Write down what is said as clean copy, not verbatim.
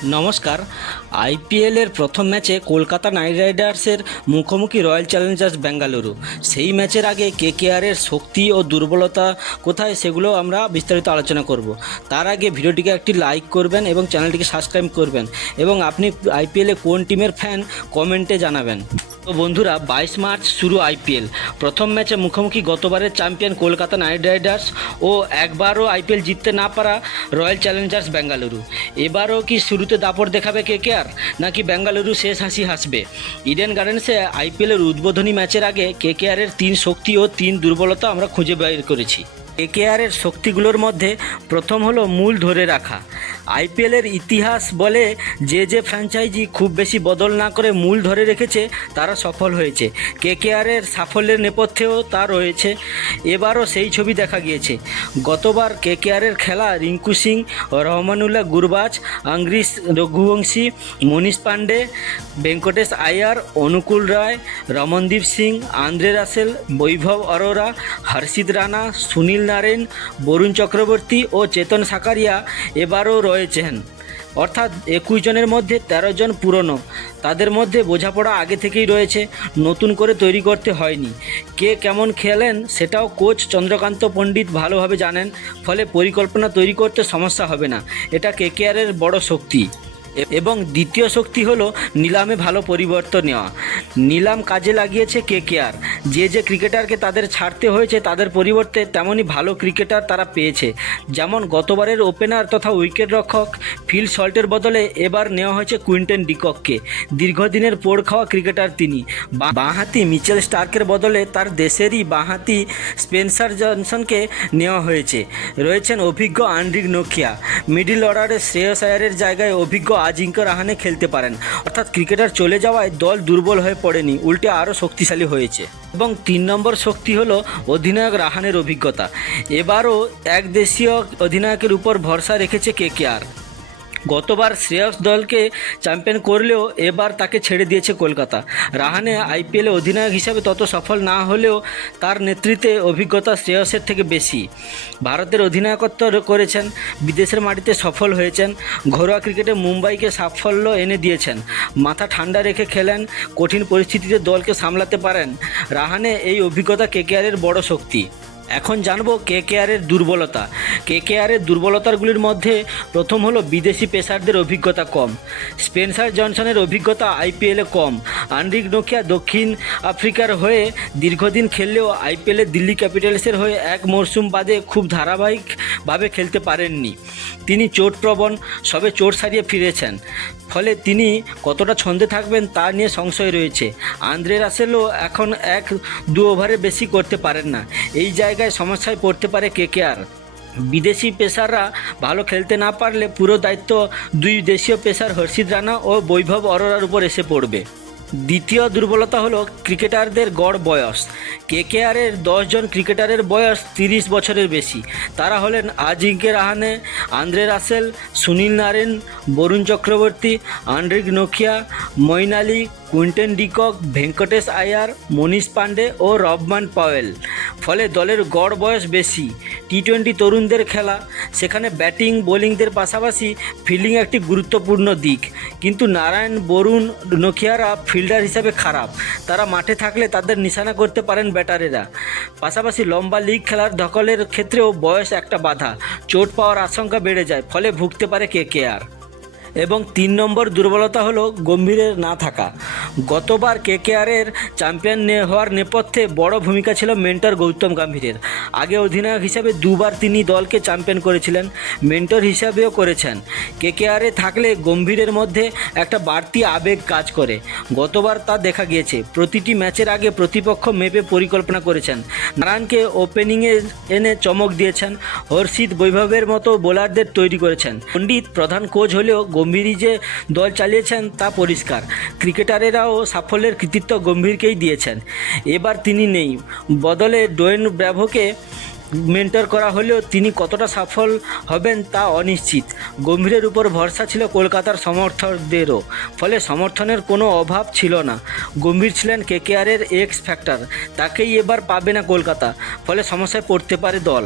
নমস্কার। আইপিএলের প্রথম ম্যাচে কলকাতা নাইট রাইডার্সের মুখোমুখি রয়্যাল চ্যালেঞ্জার্স বেঙ্গালুরু। সেই ম্যাচের আগে কেকেআরের শক্তি ও দুর্বলতা কোথায় সেগুলো আমরা বিস্তারিত আলোচনা করব। তার আগে ভিডিওটিকে একটি লাইক করবেন এবং চ্যানেলটিকে সাবস্ক্রাইব করবেন এবং আপনি আইপিএলে কোন টিমের ফ্যান কমেন্টে জানাবেন। তো বন্ধুরা, 22 মার্চ শুরু আইপিএল। প্রথম ম্যাচে মুখোমুখি গতবারের চ্যাম্পিয়ন কলকাতা নাইট রাইডার্স ও একবারও আইপিএল জিততে না পারা রয়্যাল চ্যালেঞ্জার্স বেঙ্গালুরু। এবারও কি শুরুতে দাপট দেখাবে কেকেআর, নাকি বেঙ্গালুরু শেষ হাসি হাসবে? ইডেন গার্ডেন্সে আইপিএলের উদ্বোধনী ম্যাচের আগে কেকেআরের 3 শক্তি ও 3 দুর্বলতা আমরা খুঁজে বের করেছি। কেকেআরের শক্তিগুলোর মধ্যে প্রথম হলো মূল ধরে রাখা। আইপিএলের ইতিহাস বলে যে ফ্র্যাঞ্চাইজি খুব বেশি বদল না করে মূল ধরে রেখেছে তারা সফল হয়েছে। কেকেআরের সাফল্যের নেপথ্যেও তা রয়েছে। এবারও সেই ছবি দেখা গিয়েছে। গতবার কেকেআরের খেলা রিঙ্কু সিং, রহমানুল্লাহ গুরবাজ, আংগ্রিস রঘুবংশী, মনীষ পান্ডে, ভেঙ্কটেশ আয়ার, অনুকূল রায়, রমনদীপ সিং, আন্দ্রে রাসেল, বৈভব অরোরা, হর্ষিত রানা, সুনীল নারেন, বরুণ চক্রবর্তী ও চেতন সাকারিয়া এবারও রয়েছেন। অর্থাৎ 21 জনের মধ্যে 13 জন পুরনো। তাদের মধ্যে বোঝাপড়া আগে থেকেই রয়েছে, নতুন করে তৈরি করতে হয়নি। কে কেমন খেলেন সেটাও কোচ চন্দ্রকান্ত পণ্ডিত ভালোভাবে জানেন, ফলে পরিকল্পনা তৈরি করতে সমস্যা হবে না। এটা কেকেআরের বড় শক্তি। এবং দ্বিতীয় শক্তি হলো নিলামে ভালো পরিবর্তন নেওয়া। নিলাম কাজে লাগিয়েছে কেকেআর। যে ক্রিকেটারকে তাদের ছাড়তে হয়েছে তাদের পরিবর্তে তেমনই ভালো ক্রিকেটার তারা পেয়েছে। যেমন গতবারের ওপেনার তথা উইকেট রক্ষক ফিল সল্টের বদলে এবার নেওয়া হয়েছে কুইন্টন ডিকককে। দীর্ঘদিনের পোড় খাওয়া ক্রিকেটার তিনি। বাঁহাতি মিচেল স্টার্কের বদলে তার দেশেরই বাঁহাতি স্পেন্সার জনসনকে নেওয়া হয়েছে। রয়েছেন অভিজ্ঞ আন্দ্রিক নোকিয়া। মিডল অর্ডারে শ্রেয়স আয়ারের জায়গায় অভিজ্ঞ আজিঙ্ক্য রাহানে খেলতে পারেন। অর্থাৎ ক্রিকেটার চলে যাওয়ায় দল দুর্বল হয়ে পড়েনি, উল্টে আরও শক্তিশালী হয়েছে। এবং 3 নম্বর শক্তি হলো অধিনায়ক রাহানের অভিজ্ঞতা। এবারও এক দেশীয় অধিনায়কের উপর ভরসা রেখেছে কেকেআর। গতবার শ্রেয়স দলকে চ্যাম্পিয়ন করলেও এবার তাকে ছেড়ে দিয়েছে কলকাতা। রাহানে আইপিএলে অধিনায়ক হিসাবে তত সফল না হলেও তার নেতৃত্বে অভিজ্ঞতা শ্রেয়সের থেকে বেশি। ভারতের অধিনায়কত্ব করেছেন, বিদেশের মাটিতে সফল হয়েছেন, ঘরোয়া ক্রিকেটে মুম্বাইকে সাফল্য এনে দিয়েছেন। মাথা ঠান্ডা রেখে খেলেন, কঠিন পরিস্থিতিতে দলকে সামলাতে পারেন। রাহানে এই অভিজ্ঞতা কেকেআরের বড় শক্তি। এখন জানবো কেকেআরের দুর্বলতা। কেকেআরের দুর্বলতাগুলির মধ্যে প্রথম হলো বিদেশি পেসারদের অভিজ্ঞতা কম। স্পেন্সার জনসনের অভিজ্ঞতা আইপিএলে কম। আন্দ্রিক নোকিয়া দক্ষিণ আফ্রিকার হয়ে দীর্ঘদিন খেললেও আইপিএলে দিল্লি ক্যাপিটালসের হয়ে এক মরশুম বাদে খুব ধারাবাহিকভাবে খেলতে পারেননি। তিনি চোটপ্রবণ, সবে চোট সারিয়ে ফিরেছেন, ফলে তিনি কতটা ছন্দে থাকবেন তা নিয়ে সংশয় রয়েছে। আন্দ্রে রাসেলও এখন 1-2 ওভারের বেশি করতে পারেন না। এই জায়গায় সমস্যায় পড়তে পারে কেকেআর। বিদেশি পেসাররা ভালো খেলতে না পারলে পুরো দায়িত্ব 2 দেশীয় পেসার হর্ষিত রানা ও বৈভব অরোরার উপর এসে পড়বে। দ্বিতীয় দুর্বলতা হলো ক্রিকেটারদের গড় বয়স। কেকেআরের 10 জন ক্রিকেটারের বয়স 30 বছরের বেশি। তারা হলেন Ajinkya Rahane, Andre Russell, Sunil Narine, Varun Chakravarthy, Anrich নোকিয়া, মঈন আলী, কুইন্টন ডিকক, ভেঙ্কটেশ আয়ার, মনীষ পান্ডে ও রবমান পাওয়েল। ফলে দলের গড় বয়স বেশি। টি20 তরুণদের খেলা, সেখানে ব্যাটিং বোলিংদের পাশাপাশি ফিল্ডিং একটি গুরুত্বপূর্ণ দিক। কিন্তু নারায়ণ, বরুণ, নোকিয়ারা ফিল্ডার হিসাবে খারাপ। তারা মাঠে থাকলে তাদের নিশানা করতে পারেন ব্যাটারেরা। পাশাপাশি লম্বা লিগ খেলার দখলের ক্ষেত্রেও বয়স একটা বাধা। চোট পাওয়ার আশঙ্কা বেড়ে যায়, ফলে ভুগতে পারে কেকেআর। এবং 3 নম্বর দুর্বলতা হলো গম্ভীরের না থাকা। গতবার কেকেআরের চ্যাম্পিয়ন হওয়ার নেপথ্যে বড় ভূমিকা ছিল মেন্টর গৌতম গম্ভীরের। আগে অধিনায়ক হিসাবে 2 বার তিনি দলকে চ্যাম্পিয়ন করেছিলেন, মেন্টর হিসাবেও করেছেন। কেকেআরে থাকলে গম্ভীরের মধ্যে একটা বাড়তি আবেগ কাজ করে। গতবার তা দেখা গিয়েছে। প্রতিটি ম্যাচের আগে প্রতিপক্ষ মেপে পরিকল্পনা করেছেন। নারায়ণকে ওপেনিংয়ে এনে চমক দিয়েছেন। হর্ষিত, বৈভবের মতো বোলারদের তৈরি করেছেন। পণ্ডিত প্রধান কোচ হলেও গম্ভীরই যে দল চালিয়েছেন তা পরিষ্কার। ক্রিকেটারেরাও সাফল্যের কৃতিত্ব গম্ভীরকেই দিয়েছেন। এবার তিনি নেই, বদলে ডোয়েন ব্র্যাভোকে মেন্টর করা হলেও তিনি কতটা সফল হবেন তা অনিশ্চিত। গম্ভীরের উপর ভরসা ছিল কলকাতার সমর্থকদেরও, ফলে সমর্থনের কোনো অভাব ছিল না। গম্ভীর ছিলেন কেকেআরের এক্স ফ্যাক্টর। তাকেই এবার পাবে না কলকাতা, ফলে সমস্যায় পড়তে পারে দল।